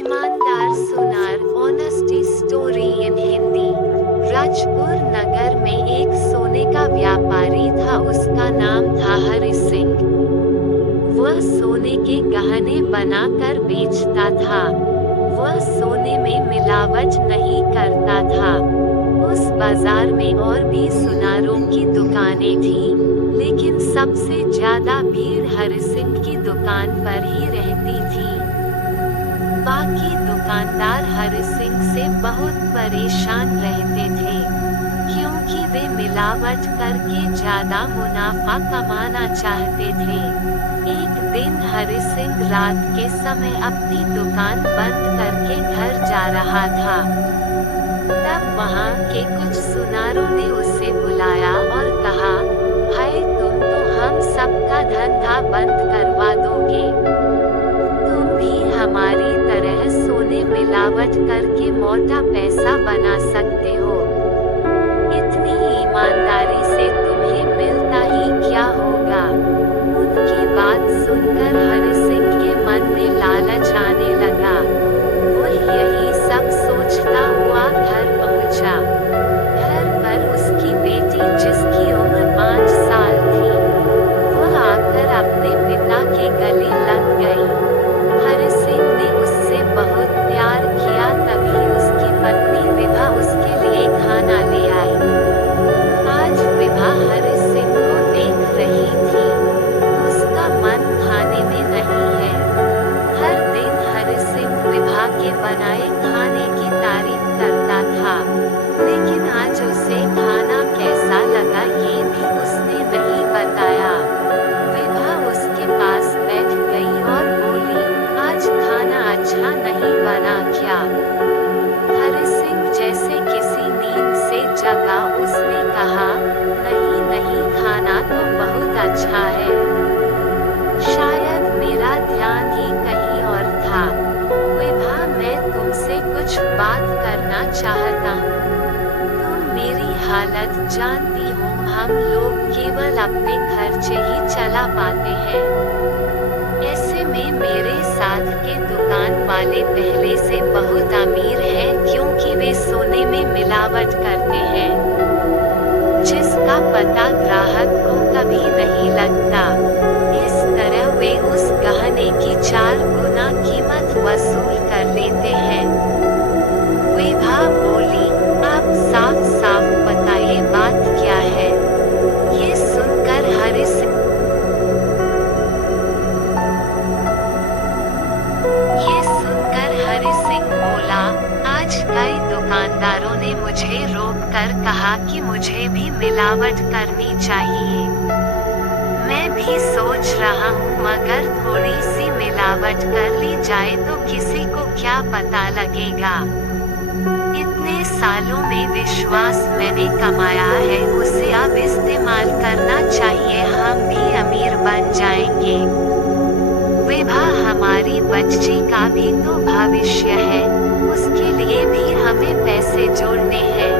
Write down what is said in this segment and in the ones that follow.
ईमानदार सुनार honesty story in Hindi. Rajpur Nagar में एक सोने का व्यापारी था, उसका नाम था हरि सिंह। वह सोने के गहने बनाकर बेचता था। वह सोने में मिलावट नहीं करता था। उस बाजार में और भी सुनारों की दुकानें थीं, लेकिन सबसे ज्यादा भीड़ हरि सिंह की दुकान पर ही रहती थी। बाकी दुकानदार हरि सिंह से बहुत परेशान रहते थे, क्योंकि वे मिलावट करके ज्यादा मुनाफा कमाना चाहते थे। एक दिन हरि सिंह रात के समय अपनी दुकान बंद करके घर जा रहा था। तब वहां के कुछ सुनारों ने उसे बुलाया और कहा, भाई तुम तो हम सबका धंधा बंद करवा दोगे। तुम भी हमारी तरह सोने मिलावट करके मोटा पैसा बना सकते हो। इतनी ईमानदारी से तुम्हें मिलता ही क्या होगा। उनकी बात सुनकर हरि सिंह के मन में लालच आने लगा। वो यही सब सोचता हुआ घर पहुंचा। घर पर उसकी बेटी, जिसकी उम्र 5 साल थी, वो आकर अपने पिता के गले लग गई। हरि सिंह ने उससे बहुत प्यार किया, तभी उसकी पत्नी विभा उसके लिए खाना ले आई। आज विभा हरि सिंह को देख रही थी। उसका मन खाने में नहीं है। हर दिन हरि सिंह विभा के बनाए खाने की तारीफ करता था, लेकिन आज उसे खाना कैसा लगा ये भी उसने नहीं बताया। विभा उसके पास बैठ गई और बोली, आज खाना अच्छा नहीं बना क्या? हरि सिंह जैसे किसी नींद से जगा, उसने कहा, नहीं नहीं, खाना तो बहुत अच्छा है। शायद मेरा ध्यान ही कहीं और था। विभा, मैं तुमसे कुछ बात करना चाहता हूँ। तुम मेरी हालत जानती हो, हम लोग केवल अपने खर्चे ही चला पाते हैं। ऐसे में मेरे साथ के दुकान वाले पहले से बहुत अमीर हैं, क्योंकि वे सोने में मिलावट करते हैं, जिसका पता ग्राहक को कभी नहीं लगता। इस तरह वे उस गहने की 4 गुना कीमत वसूल कर लेते हैं। विभा बोली, आप साफ साफ बताइए बात क्या है। ये सुनकर हरि सिंह बोला, आज कई दुकानदारों ने मुझे रोककर कहा कि मुझे भी मिलावट करनी चाहिए। मैं भी सोच रहा हूँ, मगर थोड़ी सी मिलावट कर ली जाए तो किसी को क्या पता लगेगा। इतने सालों में विश्वास मैंने कमाया है, उसे अब इस्तेमाल करना चाहिए, हम भी अमीर बन जाएंगे। विभा, हमारी बच्ची का भी तो भविष्य है, उसके लिए भी हमें पैसे जोड़ने हैं।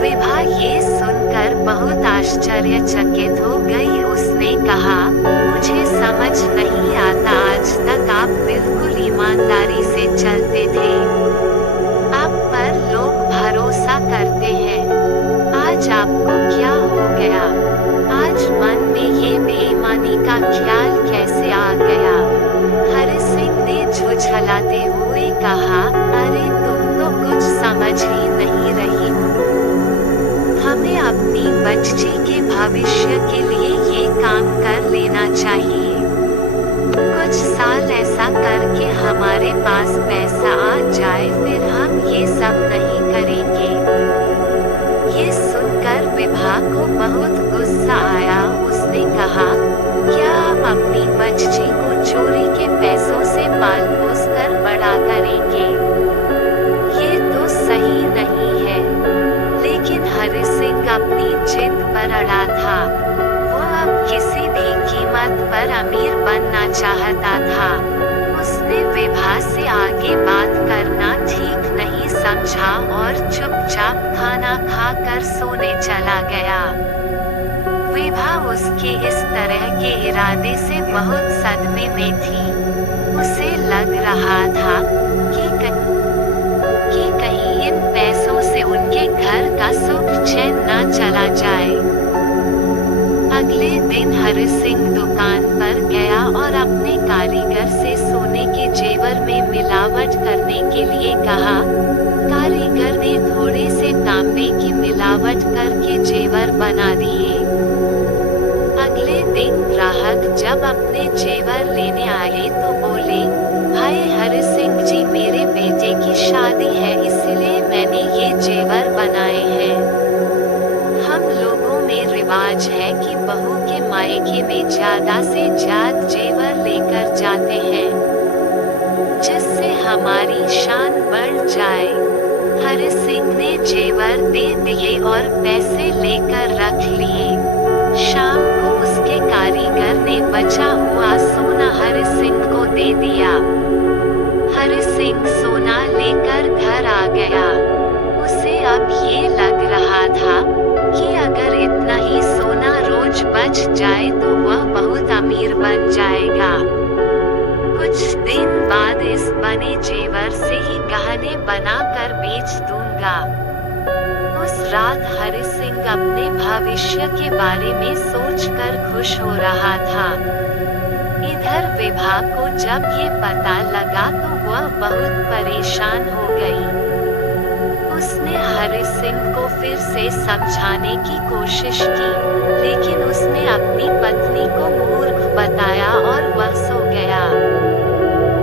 विभा ये सुनकर बहुत आश्चर्यचकित हो गई। उसने कहा, मुझे समझ नहीं आता, आज तक आप बिल्कुल ईमानदारी से चलते थे। आप पर लोग भरोसा करते हैं। आज आपको क्या हो गया? आज मन में ये बेईमानी का ख्याल कैसे आ गया? हरि सिंह ने झुझलाते हुए कहा, अरे तुम तो कुछ समझ ही नहीं रही हो। हमें अपनी बच्ची के भविष्य के लिए ये काम कर लेना चाहिए। कुछ साल ऐसा करके हमारे पास पैसा आ जाए, फिर हम ये सब नहीं करेंगे। ये सुनकर विभा को बहुत गुस्सा आया। उसने कहा, क्या आप अपनी बच्ची को चोरी के पैसों से पाल पोस कर बड़ा करेंगे? ये तो सही नहीं है। लेकिन हरि सिंह अपनी जिद पर अड़ा था। वो अब किसी भी कीमत पर अमीर बनना चाहता था। उसने विभा से आगे बात करना ठीक नहीं समझा और चुपचाप खाना खाकर सोने चला गया। विभा उसके इस तरह के इरादे से बहुत सदमे में थी। उसे लग रहा था कि कहीं इन पैसों से उनके घर का सुख चैन न चला जाए। अगले दिन हरि सिंह दुकान पर गया और अपने कारीगर से सोने के जेवर में मिलावट करने के लिए कहा। कारीगर ने थोड़े से तांबे की मिलावट करके जेवर बना दिए। अगले दिन ग्राहक जब अपने जेवर लेने आए तो बोले, भाई हरि सिंह जी, मेरे बेटे की शादी है, इसलिए मैंने ये जेवर बनाए हैं। हम लोगों में रिवाज है कि बहू के मायके में ज्यादा से ज्यादा जेवर लेकर जाते हैं, जिससे हमारी शान बढ़ जाए। हरि सिंह ने जेवर दे दिए और पैसे लेकर रख लिए। शाम को उसके कारीगर ने बचा हुआ सोना हरि सिंह को दे दिया। हरि सिंह सोना लेकर घर आ गया। उसे अब ये लग रहा था कि अगर इतना ही सोना रोज बच जाए तो वह बहुत अमीर बन जाएगा। कुछ दिन बाद इस बने जेवर से ही गहने बनाकर बेच दूंगा। उस रात हरि सिंह अपने भविष्य के बारे में सोचकर खुश हो रहा था। इधर विभा को जब ये पता लगा तो वह बहुत परेशान हो गई। उसने हरि सिंह को फिर से समझाने की कोशिश की, लेकिन उसने अपनी पत्नी को मूर्ख बताया और वह सो गया।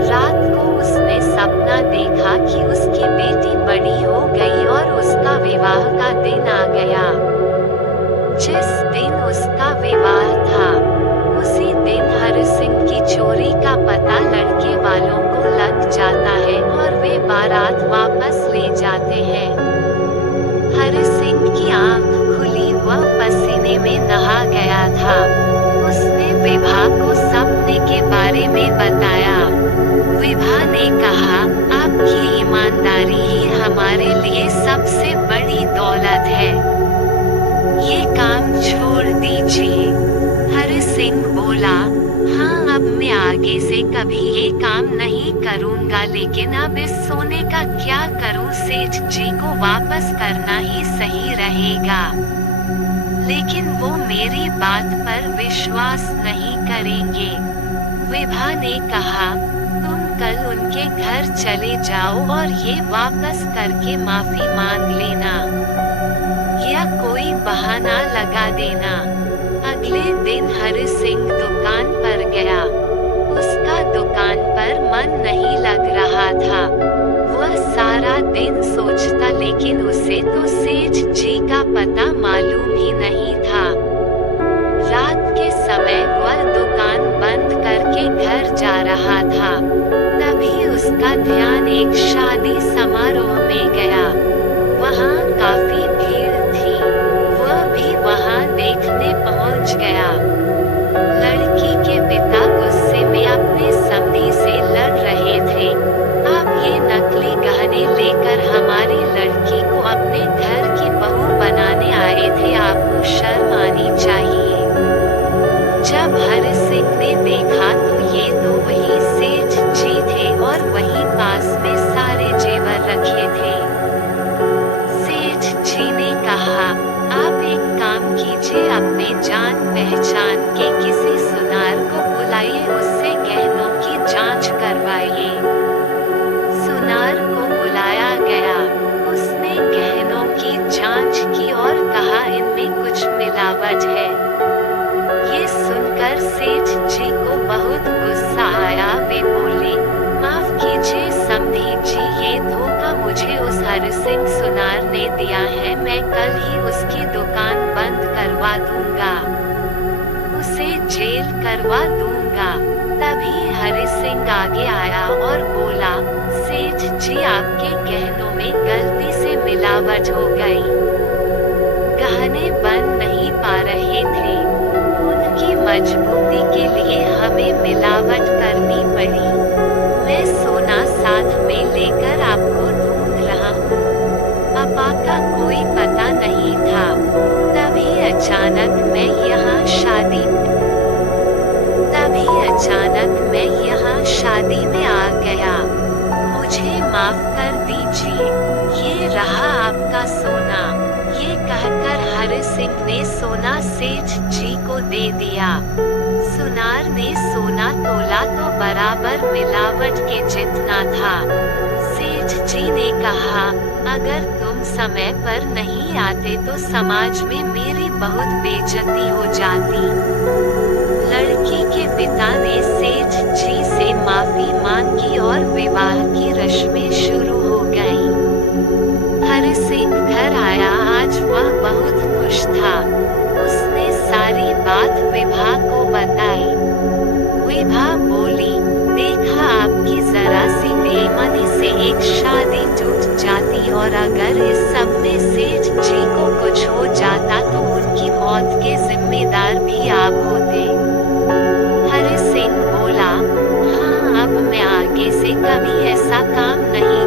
रात को उसने सपना देखा कि उसकी बेटी बड़ी हो गई और उसका विवाह का दिन आ गया। जिस दिन उसका विवाह था, उसी दिन हरि सिंह की चोरी का पता लड़के वालों को लग जाता है और वे बारात वापस ले जाते हैं। हरि सिंह की आंख खुली, वह पसीने में नहा गया था। उसने विभा को सपने के बारे में बताया। विभा ने कहा, आपकी ईमानदारी ही हमारे लिए सबसे बड़ी दौलत है। ये काम छोड़ दीजिए। हरि सिंह बोला, हाँ, अब मैं आगे से कभी ये काम नहीं करूँगा, लेकिन अब इस सोने का क्या करूँ? सेठ जी को वापस करना ही सही रहेगा। लेकिन वो मेरी बात पर विश्वास नहीं करेंगे। विभा ने कहा, तुम कल उनके घर चले जाओ और ये वापस करके माफी मांग लेना, या कोई बहाना लगा देना। अगले दिन हरि सिंह दुकान पर गया। उसका दुकान पर मन नहीं लग रहा था। वह सारा दिन सोचता, लेकिन उसे तो सेठ जी का पता मालूम ही नहीं था। रात के समय वह दुकान बंद करके घर जा रहा था। तभी उसका ध्यान एक शादी समारोह में गया। वहाँ काफी भीड़ थी। वह भी वहाँ देखने पहुँच गया। लड़की के पिता गुस्से में अपने समधी से लड़ रहे थे। आप ये नकली गहने लेकर हमारी लड़की को अपने घर की बहू बनाने आए थे, आपको शर्म आनी चाहिए। जब हरि सिंह ने देखा तो ये तो वही सेठ जी थे और वहीं पास में सारे जेवर रखे थे। सेठ जी ने कहा, आप एक काम कीजिए, अपने जान पहचान के किसी सुनार को बुलाइए, उससे गहनों की जांच करवाइए। सुनार को बुलाया गया। उसने गहनों की जांच की और कहा, इनमें कुछ मिलावट है। ये सुनकर सेठ जी को बहुत गुस्सा आया। वे बोले, माफ कीजिए समधी जी, ये धोखा मुझे उस हरि सिंह सुनार ने दिया है। मैं कल ही उसकी दुकान बंद करवा दूंगा, उसे जेल करवा दूंगा। तभी हरि सिंह आगे आया और बोला, सेठ जी, आपके गहनों में गलती से मिलावट हो गई। गहने बन नहीं पा रहे थे। उनकी मजबूती के लिए हमें मिलावट करनी पड़ी। मैं सोना साथ में लेकर आपको ढूंढ रहा हूँ। पापा का कोई पता नहीं था। तभी अचानक मैं यहाँ शादी में आ गया। माफ कर दीजिए, ये रहा आपका सोना। ये कहकर हरि सिंह ने सोना सेठ जी को दे दिया। सुनार ने सोना तोला तो बराबर मिलावट के जितना था। सेठ जी ने कहा, अगर तुम समय पर नहीं आते तो समाज में मेरी बहुत बेइज्जती हो जाती। लड़की के पिता ने सेठ जी से माफी मांगी और विवाह की रस्में शुरू हो गईं। हरि सिंह घर आया, आज वह बहुत खुश था। उसने सारी बात विभा को बताई। विभा बोली, देखा आपकी जरा सी बेईमानी से एक शादी टूट जाती और अगर इस सब में सेठ जी को कुछ हो जाता तो उनकी मौत के जिम्मेदार भी आप होते। हरि सिंह बोला, हाँ अब मैं आगे से कभी ऐसा काम नहीं